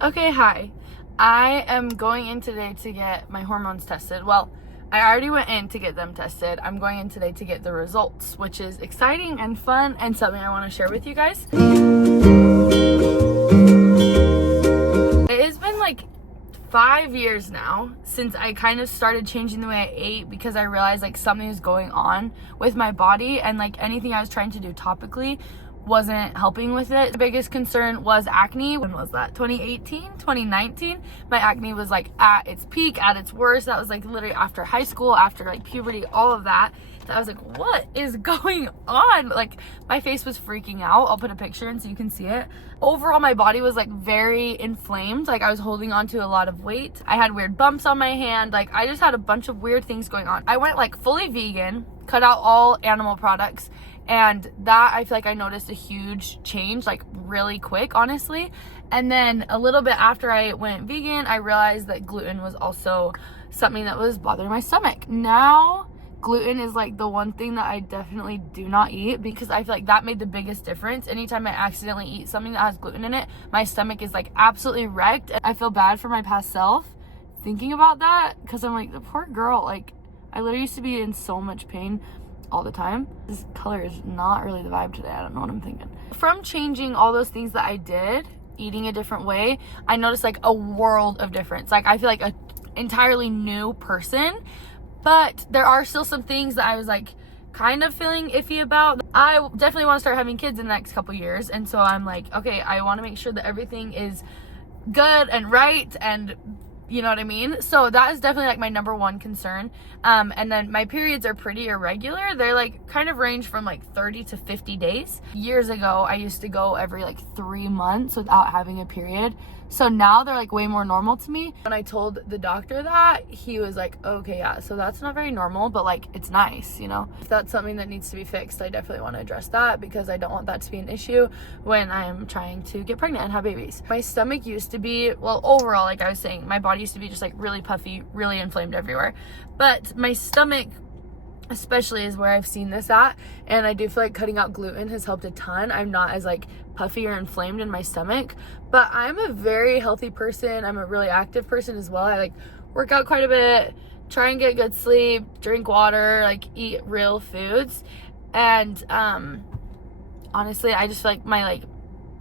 Okay, hi. I am going in today to get my hormones tested. Well, I already went in to get them tested. I'm going in today to get the results, which is exciting and fun and something I want to share with you guys. It has been like 5 years now since I kind of started changing the way I ate because I realized like something was going on with my body, and like anything I was trying to do topically wasn't helping with it. The biggest concern was acne. When was that? 2018, 2019. My acne was like at its peak, at its worst. That was like literally after high school, after like puberty, all of that. So I was like, what is going on? Like my face was freaking out. I'll put a picture in so you can see it. Overall, my body was like very inflamed. Like I was holding on to a lot of weight. I had weird bumps on my hand. Like I just had a bunch of weird things going on. I went like fully vegan, cut out all animal products. And that, I feel like I noticed a huge change, like really quick, honestly. And then a little bit after I went vegan, I realized that gluten was also something that was bothering my stomach. Now, gluten is like the one thing that I definitely do not eat because I feel like that made the biggest difference. Anytime I accidentally eat something that has gluten in it, my stomach is like absolutely wrecked. I feel bad for my past self thinking about that because I'm like, the poor girl, like I literally used to be in so much pain all the time. This color is not really the vibe today. I don't know what I'm thinking. From changing all those things that I did, eating a different way, I noticed like a world of difference. Like I feel like an entirely new person, but there are still some things that I was like kind of feeling iffy about. I definitely want to start having kids in the next couple years, and so I'm like, okay, I want to make sure that everything is good and right, and you know what I mean? So that is definitely like my number one concern. And then my periods are pretty irregular. They're like kind of range from like 30 to 50 days. Years ago, I used to go every like 3 months without having a period. So now they're like way more normal to me. When I told the doctor that, he was like, okay, yeah, so that's not very normal, but like it's nice, you know? If that's something that needs to be fixed, I definitely want to address that because I don't want that to be an issue when I'm trying to get pregnant and have babies. My stomach used to be, well, overall, like I was saying, my body used to be just like really puffy, really inflamed everywhere. But my stomach especially is where I've seen this at, and I do feel like cutting out gluten has helped a ton. I'm not as like puffy or inflamed in my stomach, but I'm a very healthy person. I'm a really active person as well. I like work out quite a bit, try and get good sleep, drink water, like eat real foods, and honestly I just feel like my like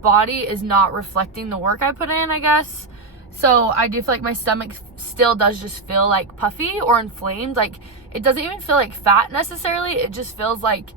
body is not reflecting the work I put in, I guess. So I do feel like my stomach still does just feel like puffy or inflamed. Like it doesn't even feel like fat necessarily. It just feels like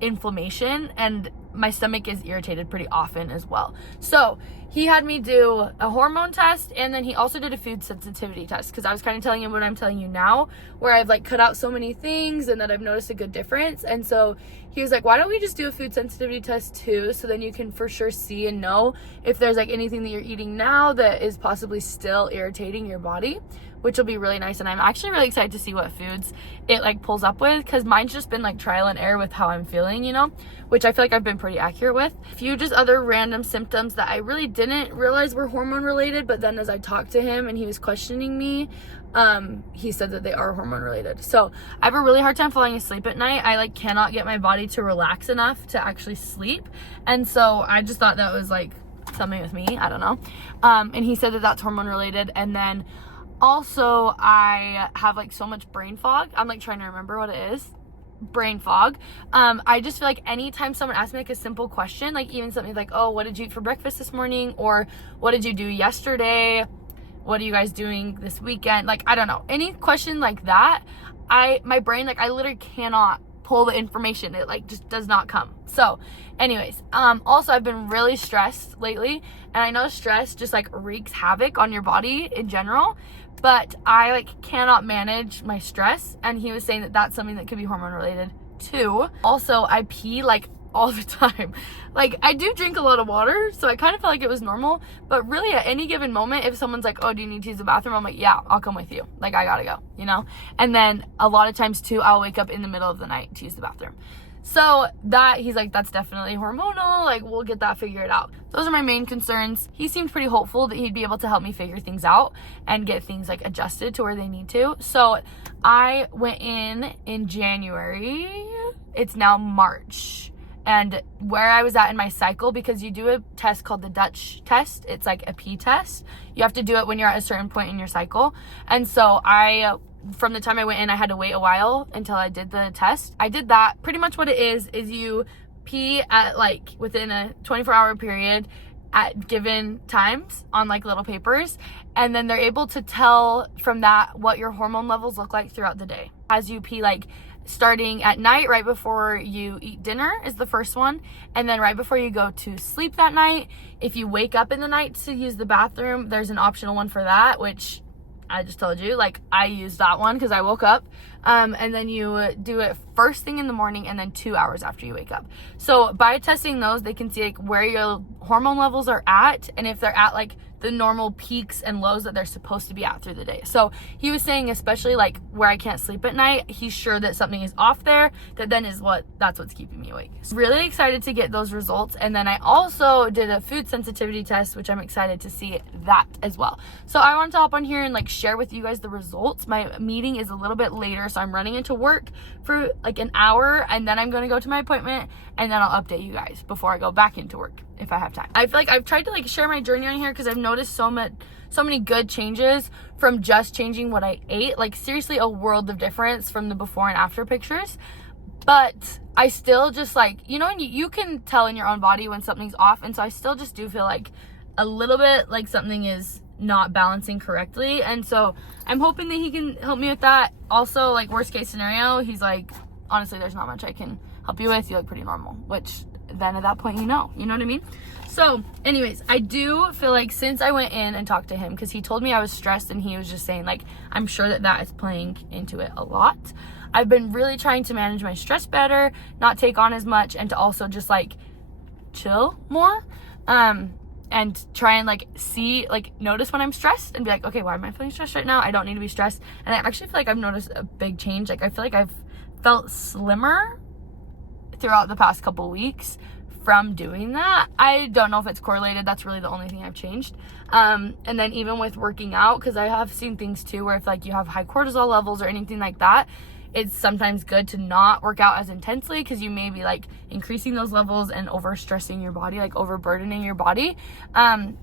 inflammation, and my stomach is irritated pretty often as well. So he had me do a hormone test, and then he also did a food sensitivity test because I was kind of telling him what I'm telling you now, where I've like cut out so many things and that I've noticed a good difference. And so he was like, why don't we just do a food sensitivity test too, so then you can for sure see and know if there's like anything that you're eating now that is possibly still irritating your body, which will be really nice. And I'm actually really excited to see what foods it like pulls up with, because mine's just been like trial and error with how I'm feeling, you know, which I feel like I've been pretty accurate with. A few just other random symptoms that I really didn't realize were hormone related, but then as I talked to him and he was questioning me, he said that they are hormone related. So I have a really hard time falling asleep at night. I like cannot get my body to relax enough to actually sleep. And so I just thought that was like something with me, I don't know. And he said that that's hormone related. And then also I have like so much brain fog. I'm like trying to remember what it is. Brain fog. I just feel like anytime someone asks me like a simple question, like even something like, oh, what did you eat for breakfast this morning? Or what did you do yesterday? What are you guys doing this weekend? Like, I don't know, any question like that, my brain, like I literally cannot pull the information. It like just does not come. So anyways, also I've been really stressed lately, and I know stress just like wreaks havoc on your body in general, but I like cannot manage my stress, and he was saying that that's something that could be hormone related too. Also, I pee like all the time. Like I do drink a lot of water, so I kind of felt like it was normal, but really at any given moment, if someone's like, oh, do you need to use the bathroom? I'm like, yeah, I'll come with you. Like I gotta go, you know? And then a lot of times too, I'll wake up in the middle of the night to use the bathroom. So that, he's like, that's definitely hormonal, like we'll get that figured out. Those are my main concerns. He seemed pretty hopeful that he'd be able to help me figure things out and get things like adjusted to where they need to. So I went in January. It's now March. and where I was at in my cycle, because you do a test called the Dutch test. It's like a P test. You have to do it when you're at a certain point in your cycle. And so from the time I went in, I had to wait a while until I did the test. I did that. Pretty much what it is you pee at like within a 24-hour period at given times on like little papers, and then they're able to tell from that what your hormone levels look like throughout the day. As you pee, like starting at night right before you eat dinner is the first one, and then right before you go to sleep that night. If you wake up in the night to use the bathroom, there's an optional one for that, which I just told you, like I used that one because I woke up. And then you do it first thing in the morning and then 2 hours after you wake up. So by testing those, they can see like where your hormone levels are at, and if they're at like the normal peaks and lows that they're supposed to be at through the day. So he was saying, especially like where I can't sleep at night, he's sure that something is off there, that's what's keeping me awake. So really excited to get those results. And then I also did a food sensitivity test, which I'm excited to see that as well. So I wanted to hop on here and like share with you guys the results. My meeting is a little bit later, so I'm running into work for like an hour, and then I'm going to go to my appointment, and then I'll update you guys before I go back into work if I have time. I feel like I've tried to like share my journey on here because I've noticed so many good changes from just changing what I ate. Like seriously, a world of difference from the before and after pictures. But I still just like, and you can tell in your own body when something's off, and so I still just do feel like a little bit like something is not balancing correctly. And so I'm hoping that he can help me with that. Also, like worst case scenario, he's like, honestly, there's not much I can help you with. You look pretty normal, which then at that point, you know what I mean? So anyways, I do feel like since I went in and talked to him, because he told me I was stressed, and he was just saying like, I'm sure that is playing into it a lot. I've been really trying to manage my stress better, not take on as much, and to also just like chill more. And try and like notice when I'm stressed and be like, okay, why am I feeling stressed right now? I don't need to be stressed. And I actually feel like I've noticed a big change. Like I feel like I've felt slimmer throughout the past couple weeks from doing that. I don't know if it's correlated. That's really the only thing I've changed. And then even with working out, because I have seen things too where if like you have high cortisol levels or anything like that, it's sometimes good to not work out as intensely, because you may be like increasing those levels and overstressing your body, like overburdening your body.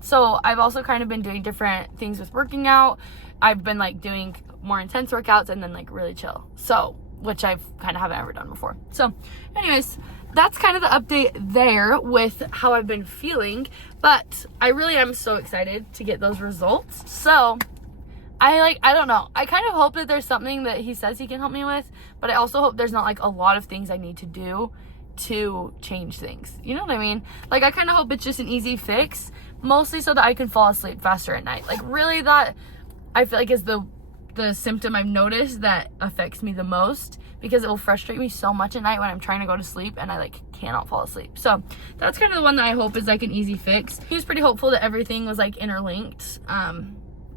So I've also kind of been doing different things with working out. I've been like doing more intense workouts and then like really chill. So, which I've kind of haven't ever done before. So anyways, that's kind of the update there with how I've been feeling, but I really am so excited to get those results. So I don't know. I kind of hope that there's something that he says he can help me with, but I also hope there's not like a lot of things I need to do to change things. You know what I mean? Like I kind of hope it's just an easy fix, mostly so that I can fall asleep faster at night. Like really that I feel like is the symptom I've noticed that affects me the most, because it will frustrate me so much at night when I'm trying to go to sleep and I like cannot fall asleep. So that's kind of the one that I hope is like an easy fix. He was pretty hopeful that everything was like interlinked.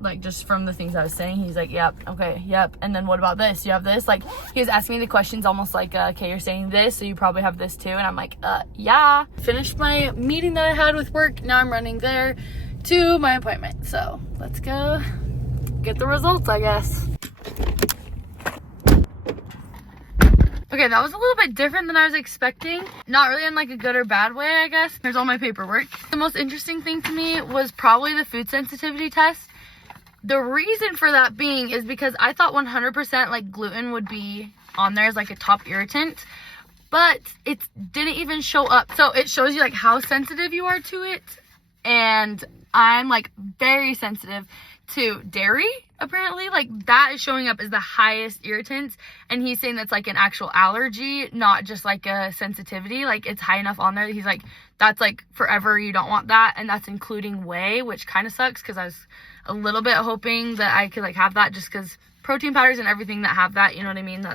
Like just from the things I was saying, he's like, yep, okay, yep, and then what about this? You have this? Like he was asking me the questions almost like, okay, you're saying this, so you probably have this too. And I'm like, yeah. Finished my meeting that I had with work. Now I'm running there to my appointment. So let's go get the results, I guess. Okay, that was a little bit different than I was expecting. Not really in like a good or bad way, I guess. Here's all my paperwork. The most interesting thing to me was probably the food sensitivity test. The reason for that being is because I thought 100% like gluten would be on there as like a top irritant, but it didn't even show up. So it shows you like how sensitive you are to it. And I'm like very sensitive to dairy, apparently. Like that is showing up as the highest irritants. And he's saying that's like an actual allergy, not just like a sensitivity. Like it's high enough on there that he's like, that's like forever, you don't want that. And that's including whey, which kind of sucks, because I was a little bit hoping that I could like have that, just because protein powders and everything that have that, you know what I mean,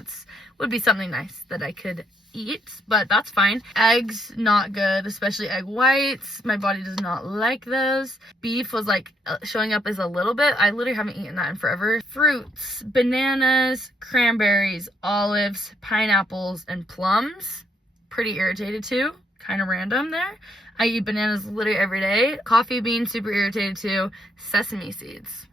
would be something nice that I could eat, but that's fine. Eggs, not good, especially egg whites. My body does not like those. Beef was like showing up as a little bit. I literally haven't eaten that in forever. Fruits, bananas, cranberries, olives, pineapples, and plums. Pretty irritated too. Kind of random there. I eat bananas literally every day. Coffee beans, super irritated too. Sesame seeds,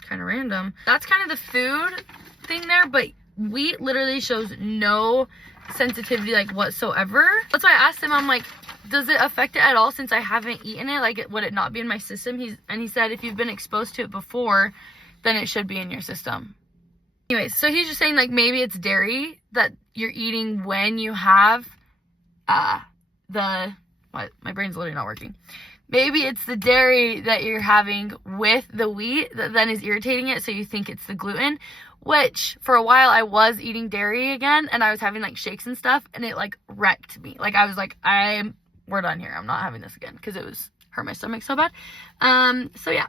kind of random. That's kind of the food thing there, but wheat literally shows no sensitivity like whatsoever. That's why I asked him, I'm like, does it affect it at all since I haven't eaten it? Like, would it not be in my system? He said if you've been exposed to it before, then it should be in your system. Anyways, so he's just saying like maybe it's dairy that you're eating when you have my brain's literally not working. Maybe it's the dairy that you're having with the wheat that then is irritating it, so you think it's the gluten, which for a while I was eating dairy again, and I was having like shakes and stuff, and it like wrecked me. Like I was like, we're done here. I'm not having this again, because it was hurt my stomach so bad. So yeah.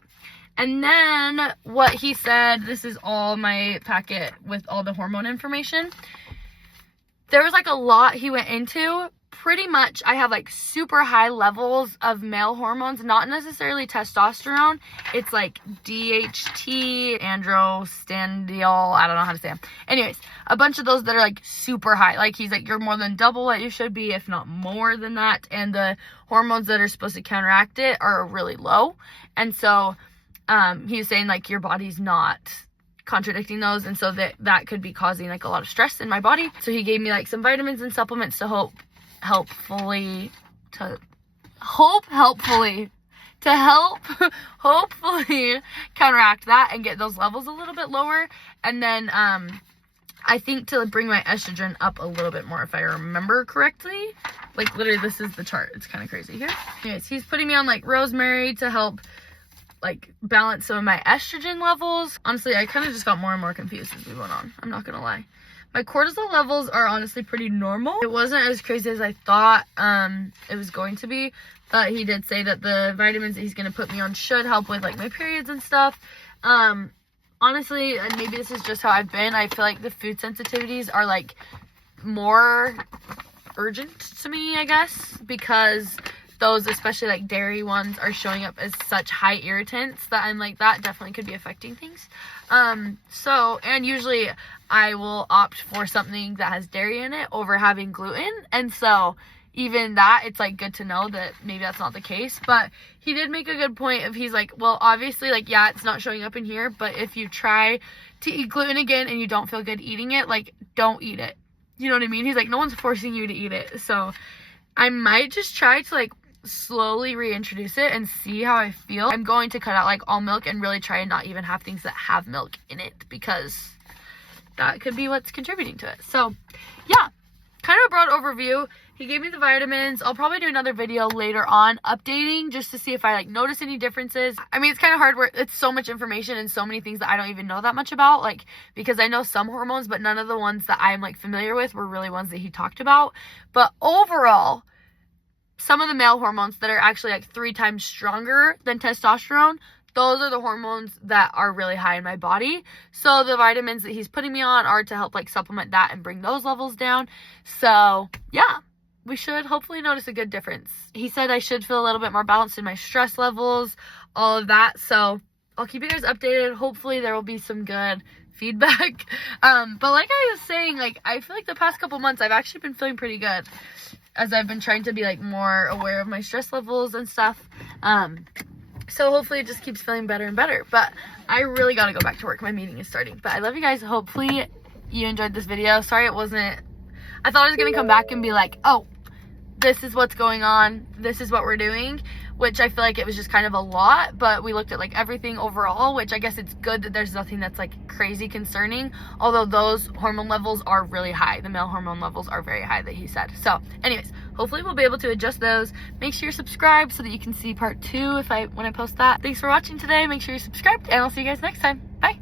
And then what he said, this is all my packet with all the hormone information. There was like a lot he went into. Pretty much I have like super high levels of male hormones, not necessarily testosterone. It's like DHT, androstenediol, I don't know how to say them. Anyways, a bunch of those that are like super high. Like he's like, you're more than double what you should be, if not more than that. And the hormones that are supposed to counteract it are really low. And so he was saying like your body's not contradicting those, and so that could be causing like a lot of stress in my body. So he gave me like some vitamins and supplements to hopefully counteract that and get those levels a little bit lower. And then I think to bring my estrogen up a little bit more, if I remember correctly. Like literally this is the chart. It's kind of crazy here. Anyways, he's putting me on like rosemary to help like balance some of my estrogen levels. Honestly, I kind of just got more and more confused as we went on. I'm not gonna lie. My cortisol levels are honestly pretty normal. It wasn't as crazy as I thought it was going to be, but he did say that the vitamins that he's gonna put me on should help with like my periods and stuff. Honestly, and maybe this is just how I've been, I feel like the food sensitivities are like more urgent to me, I guess, because those, especially like dairy ones, are showing up as such high irritants that I'm like, that definitely could be affecting things. So, and usually I will opt for something that has dairy in it over having gluten. And so even that, it's like good to know that maybe that's not the case. But he did make a good point of, he's like, well, obviously, like, yeah, it's not showing up in here, but if you try to eat gluten again and you don't feel good eating it, like, don't eat it. You know what I mean? He's like, no one's forcing you to eat it. So I might just try to like slowly reintroduce it and see how I feel. I'm going to cut out like all milk and really try and not even have things that have milk in it, because that could be what's contributing to it. So yeah, kind of a broad overview. He gave me the vitamins. I'll probably do another video later on updating just to see if I like notice any differences. I mean, it's kind of hard where it's so much information and so many things that I don't even know that much about, like, because I know some hormones, but none of the ones that I'm like familiar with were really ones that he talked about. But overall, some of the male hormones that are actually like 3 times stronger than testosterone, those are the hormones that are really high in my body. So the vitamins that he's putting me on are to help like supplement that and bring those levels down. So yeah, we should hopefully notice a good difference. He said I should feel a little bit more balanced in my stress levels, all of that. So I'll keep you guys updated. Hopefully there will be some good feedback. But like I was saying, like, I feel like the past couple months I've actually been feeling pretty good, as I've been trying to be like more aware of my stress levels and stuff. So hopefully it just keeps feeling better and better. But I really gotta go back to work. My meeting is starting. But I love you guys. Hopefully you enjoyed this video. Sorry it wasn't, I thought I was gonna come back and be like, oh, this is what's going on, this is what we're doing, which I feel like it was just kind of a lot. But we looked at like everything overall, which I guess it's good that there's nothing that's like crazy concerning, although those hormone levels are really high. The male hormone levels are very high that he said. So anyways, hopefully we'll be able to adjust those. Make sure you're subscribed so that you can see part 2 when I post that. Thanks for watching today. Make sure you're subscribed, and I'll see you guys next time. Bye.